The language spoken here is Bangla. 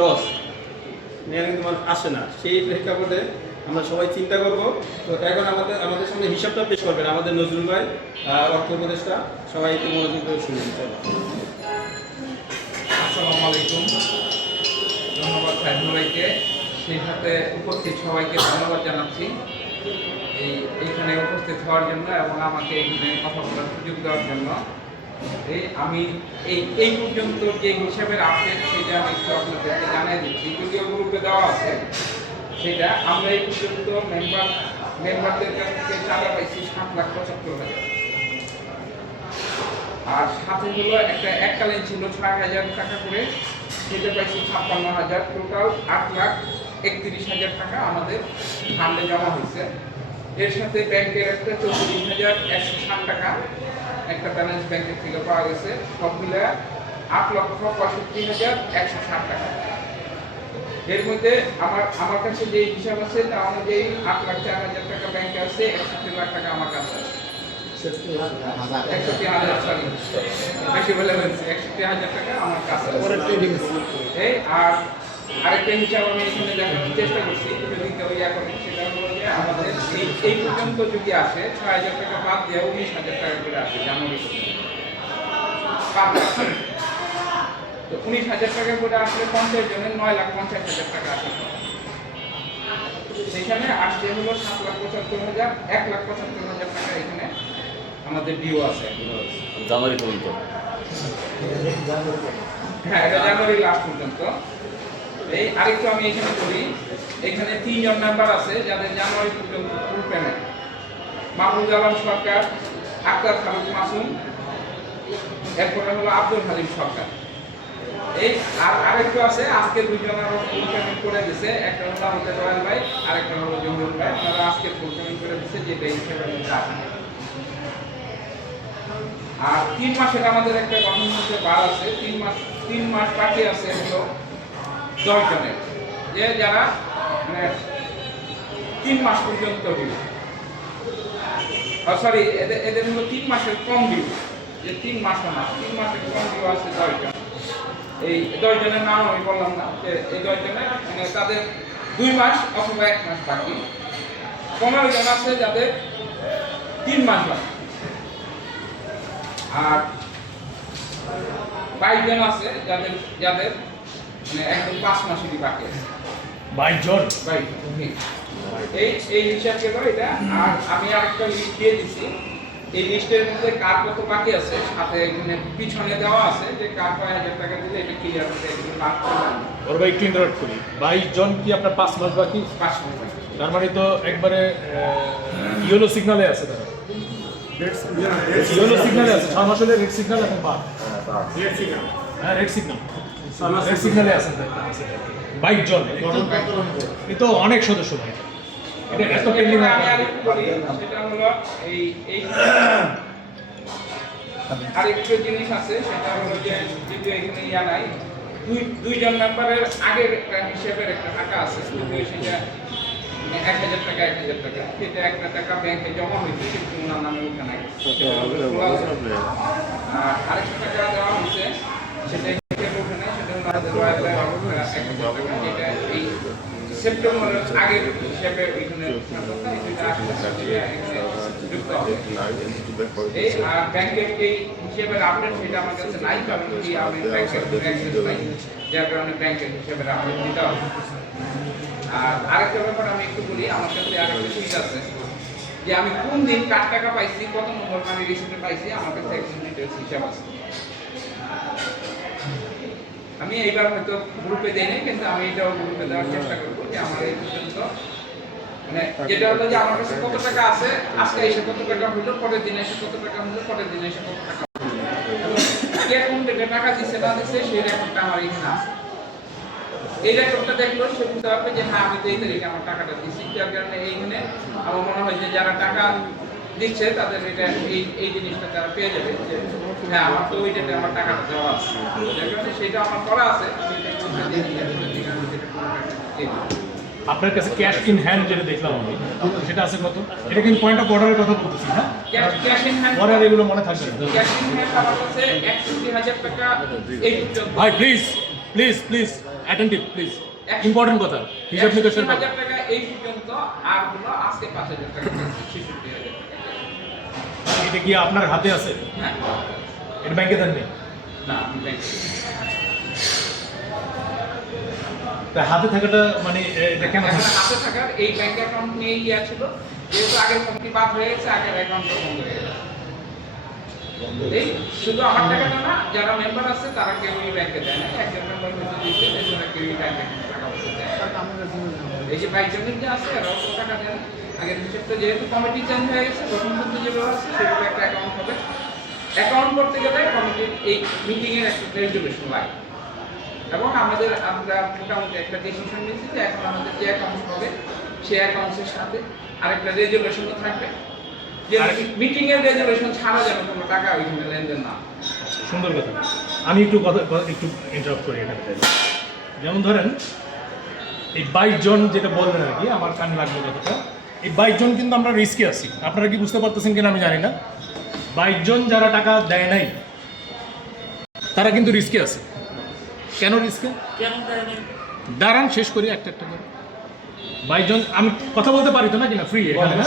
লস নেওয়া কিন্তু মানুষ আসে না, সেই প্রেক্ষাপটে আমরা সবাই চিন্তা করব। তো এখন আমাদের সামনে হিসাবটা পেশ করবেন আমাদের নজরুল ভাই, অর্থ উপদেষ্টা। সবাই একটু মনোযোগ করে শুনুন। আসসালামু আলাইকুম, ধন্যবাদ সাইদুল ভাইকে, সেই সাথে উপস্থিত সবাইকে ধন্যবাদ জানাচ্ছি এইখানে উপস্থিত হওয়ার জন্য এবং আমাকে এখানে কথা বলার সুযোগ দেওয়ার জন্য। আমি এই পর্যন্ত যে হিসাবের আপডেট সেটা আমি একটু আপনাদেরকে জানিয়ে দিচ্ছি, যদিও গ্রুপে দেওয়া আছে। সেটা আমরা এই পর্যন্ত মেম্বারদের কাছ থেকে চাঁদা পাইছি 7,75,000, আর সাথে হলো একটা এককালীন ছিল 6,000 টাকা করে, সেটা পাইছি 56,000। টোটাল 8,31,000 টাকা আমাদের ফান্ডে জমা হয়েছে। এর সাথে ব্যাংকের একটা 34,160 টাকা একটা ব্যালেন্স ব্যাংকের থেকে পাওয়া গেছে। সব মিলে 8,65,160 টাকা। এর মধ্যে আমার কাছে যে হিসাব আছে তা অনুযায়ী 8,04,000 টাকা ব্যাংকে আছে, 61 লাখ টাকা আমার কাছে আছে। 61,000 বেশি বলে বলছি, 61,000 টাকা আমার কাছে আছে। এই আর আরেকটা হিসাব আমি এখানে দেখানোর চেষ্টা করছি, যদি কেউ ইয়া করে, সেটা হলো যে আমাদের এই পর্যন্ত যদি আসে 6,000 টাকা বাদ দিয়ে 19,000 টাকা করে আসে জানুয়ারি পর্যন্ত। তো 19,000 টাকা করে আসলে 50 জনের 9,50,000 টাকা আসে। সেখানে আসছে হলো 7,75,000, 1,75,000 টাকা এখানে আমাদের ডিও আছে জানুয়ারি পর্যন্ত। হ্যাঁ, এটা জানুয়ারি লাস্ট পর্যন্ত। এই আরেকটু আমি এখানে বলি, এখানে 3 জন মেম্বার আছে যাদের জানুয়ারি পর্যন্ত ফুল পেমেন্ট: মাহমুদ আলম সরকার, আক্তার ফারুক মাসুম, এরপরে হলো আব্দুল হালিম সরকার। এই আরেকটু আছে, আজকে 2 জন আরো ফুল পেমেন্ট করে দিয়েছে। একটা হলো আমাদের রয়্যাল ভাই, আরেকটা হলো জহুরুল ভাই। ওনারা আজকে ফুল পেমেন্ট করে দিয়েছে, যেটা হিসেবে আসে। আর 3 মাসের আমাদের একটা গভর্নমেন্টের বার আছে। 3 মাস বাকি আছে হলো 10 জনের, যে যারা মানে 3 মাস পর্যন্ত ডিউ, সরি এদের হলো 3 মাসের কম ডিউ, যে 3 মাস না, 3 মাসের কম ডিউ আছে 10 জন। এই 10 জনের নাম আমি বললাম না, যে এই 10 জনের মানে তাদের 2 মাস অথবা 1 মাস বাকি। 15 জন আছে যাদের 3 মাস বাকি, আর 22 জন আছে যাদের মানে একদম 5 মাসেরই বাকি আছে। 22 জন। এই হিসাব গেল এটা। আর আমি আরেকটা লিস্ট দিয়ে দিছি, এই লিস্টের মধ্যে কার কত বাকি আছে, সাথে এখানে পিছনে দেওয়া আছে যে কার কয় হাজার টাকা দিলে এটা ক্লিয়ার হতে বাদ করলাম। ওর ভাই একটু ইন্টারাপ্ট করি, 22 জন কি আপনার 5 মাস বাকি? 5 মাস বাকি। তার মানে তো একবারে ইয়েলো সিগন্যালে আছে তারা। ইয়েলো সিগন্যালে আছে, 6 মাস হলে রেড সিগন্যাল, এখন বাদ। হ্যাঁ, রেড সিগন্যাল, রেড সিগন্যালে আছে 22 জন। এ তো অনেক সদস্য ভাই, এটা এত পেন্ডিং। আমি আরেকটু বলি, সেটা হলো এই আরেকটা জিনিস আছে, সেটা হলো যে যদি এখানে ইয়া নাই, 2 জন মেম্বারের আগের একটা হিসাবের একটা টাকা আছে, সেটা 1,000 টাকা 1,000 টাকা, সেটা একটা টাকা ব্যাংকে জমা হয়েছে, কিন্তু ওনার নামে উঠে নাই। আরেকটা টাকা দেওয়া হয়েছে, সেটা হিসেবে উঠে নাই, সেটা আমাদের যেটা এই সেপ্টেম্বরের আগের হিসাবে ওইখানে যুক্ত হবে। এই ব্যাংকের এই হিসেবের আপডেট সেটা আমার কাছে নাই, কারণ কি আমি ব্যাংকের অ্যাক্সেস নাই, যার কারণে ব্যাংকের হিসেবের আপডেট দিতে হবে। আর আরেকটা ব্যাপার আমি একটু বলি, আমার কাছে আরেকটা সুবিধ আছে যে আমি কোন দিন কার টাকা পাইছি, কত নম্বর আমি রিসিপ্টে পাইছি, আমার কাছে একদম ডিটেইলস হিসাব আছে। আমি এইবার হয়তো গ্রুপে দেই নাই, কিন্তু আমি এটাও গ্রুপে দেওয়ার চেষ্টা করবো যে আমার এই পর্যন্ত মানে যেটা হলো যে আমার কাছে কত টাকা আছে, আজকে এসে কত টাকা হলো, পরের দিনে এসে কত টাকা হলো, পরের দিনে এসে কত টাকা হলো, কে কোন ডেটে টাকা দিচ্ছে না দিচ্ছে সেই রেকর্ডটা আমার এখানে আছে। এই রেকর্ডটা দেখলো সে বুঝতে পারবে যে হ্যাঁ আমি তো এই তারিখে আমার টাকাটা দিচ্ছি। যার কারণে এইখানে আমার মনে হয় যে যারা টাকা দিচ্ছে তাদের এটা এই জিনিসটা তারা পেয়ে যাবে যে হ্যাঁ আমার তো ওই ডেটে আমার টাকাটা দেওয়া আছে, যার কারণে সেটা আমার করা আছে। আপনার কাছে ক্যাশ ইন হ্যান্ড যেটা দেখলাম আমি, সেটা আছে কত? এটা কিন্তু পয়েন্ট অফ অর্ডারের কথা বলতেছি, হ্যাঁ? ক্যাশ ইন হ্যান্ড অর্ডার এগুলো মনে থাকবে না। ক্যাশ ইন হ্যান্ড আমার কাছে 61,000 টাকা এই পর্যন্ত। ভাই please please please attentive please, important কথা, হিসাব নিকাশের 60,000 ব্যাপার। টাকা এই পর্যন্ত, আর হলো আজকে 5,000 টাকা, 66,000 টাকা। এটা কি আপনার হাতে আছে? হ্যাঁ, এটা ব্যাংকে দেন নেই? না আমি ব্যাংকে তা হাতে থাকাটা মানে এটা কেন এখন থাকে? হাতে থাকার এই ব্যাংক অ্যাকাউন্ট নিয়েই ইয়া ছিল, যেহেতু আগের কমিটি বাদ হয়ে গেছে, আগের অ্যাকাউন্টটা বন্ধ হয়ে গেছে। এই শুধু আমার টাকাটা না, যারা মেম্বার আছে তারা কেউই ব্যাংকে দেয় না, একজন মেম্বার হয়তো দিচ্ছে, এছাড়া কেউই ব্যাংকে টাকা পয়সা দেয় না। এই যে 22 জনের যে আছে এরাও কোনো টাকা দেয় না। আগের হিসেবটা যেহেতু কমিটি চেঞ্জ হয়ে গেছে, প্রথম পর্যন্ত যেভাবে আছে সেভাবে একটা অ্যাকাউন্ট হবে। অ্যাকাউন্ট করতে গেলে কমিটির এই মিটিংয়ের একটা রেজুলেশন লাগে, এবং আমরা মোটামুটি একটা ডিসিশন নিয়েছি যে এখন আমাদের যে অ্যাকাউন্ট হবে সেই অ্যাকাউন্টের সাথে আরেকটা রেজুলেশনও থাকবে, যে মিটিং এর রেজুলেশন ছাড়া যেন কোনো টাকা ওইখানে লেনদেন না হয়। সুন্দর কথা। আমি একটু একটু ইন্টারাপ্ট করি এখানে। যেমন ধরেন এই 22 জন যেটা বললেন আর কি, আমার কানে লাগলো কথাটা। এই 22 জন কিন্তু আমরা রিস্কে আছি, আপনারা কি বুঝতে পারতেছেন কিনা আমি জানি না। 22 জন যারা টাকা দেয় নাই তারা কিন্তু রিস্কে আছে। কেন রিস্কে? দাঁড়ান শেষ করি একটা একটা করে। 22 জন, আমি কথা বলতে পারি তো না কিনা ফ্রি এখানে, না?